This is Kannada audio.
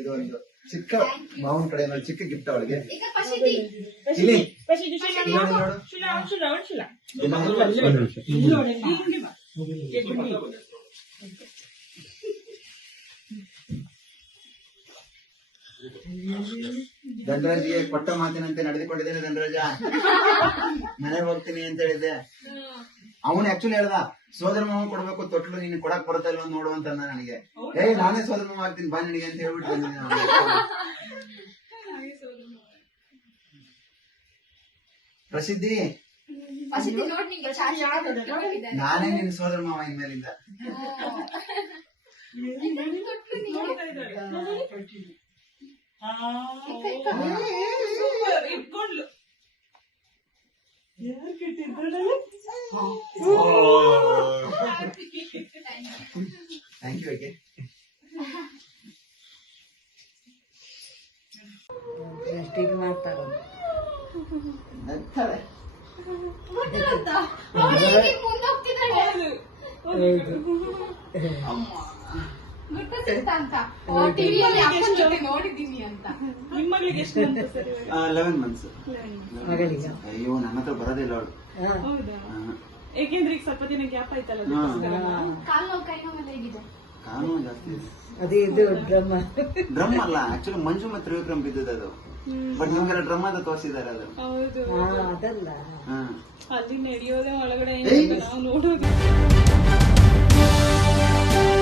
ಇದೊಂದು ಚಿಕ್ಕ ಮಾವನ ಕಡೆ ಚಿಕ್ಕ ಗಿಫ್ಟ್ ಅವಳಿಗೆ. ಇಲ್ಲಿ ಧನರಾಜ್ಗೆ ಕೊಟ್ಟ ಮಾತಿನಂತೆ ನಡೆದುಕೊಂಡಿದ್ದೇನೆ. ಧನರಾಜ ಮನೆಗೆ ಹೋಗ್ತೀನಿ ಅಂತ ಹೇಳಿದ್ದೆ. ಅವನು ಆಕ್ಚುಲಿ ಹೇಳ್ದ ಸೋದರ ಮಾವ ಕೊಡ್ಬೇಕು ತೊಟ್ಲು, ನೀನು ಕೊಡಕ್ ಬರುತ್ತೆ ಅಲ್ವ ನೋಡು ಅಂತ ನನಗೆ. ನಾನೇ ಸೋದರ ಮಾವ ಆಗ್ತೀನಿ ಬಾ ನಿನಗೆ ಅಂತ ಹೇಳ್ಬಿಟ್ಟು ಪ್ರಸಿದ್ಧಿ ನಾನೇ ನಿನ್ ಸೋದರ ಮಾವ ಇನ್ಮೇಲಿಂದ. Thank you. ಓಕೆ ಮಾಡ್ತಾರೆ ನೋಡಿದೀನಿ ಅಂತ. 11 months. ಅಯ್ಯೋ ನನ್ನ ಹತ್ರ ಬರೋದಿಲ್ಲ ಅವಳು. ಏಕೆಂದ್ರೆ ಈಗ ಸ್ವಲ್ಪ ದಿನ ಗ್ಯಾಪ್ ಆಯ್ತಲ್ಲ. ಕಾಲು ಜಾಸ್ತಿ ಅದೇ ಇದು ಡ್ರಮ್ ಅಲ್ಲ ಆಕ್ಚುಲಿ ಮಂಜು ಮತ್ತೆ ತ್ರಿವಿಕ್ರಮ್ ಬಿದ್ದದ ಅದು. ಬಟ್ ನಿಮ್ಗೆಲ್ಲ ಡ್ರಮ್ ಅಂತ ತೋರಿಸಿದ್ದಾರೆ ಅದು. ಹೌದು ಅದಲ್ಲ ಅಲ್ಲಿ ನಡೆಯೋದೇ ಒಳಗಡೆ ನಾವು ನೋಡೋದು.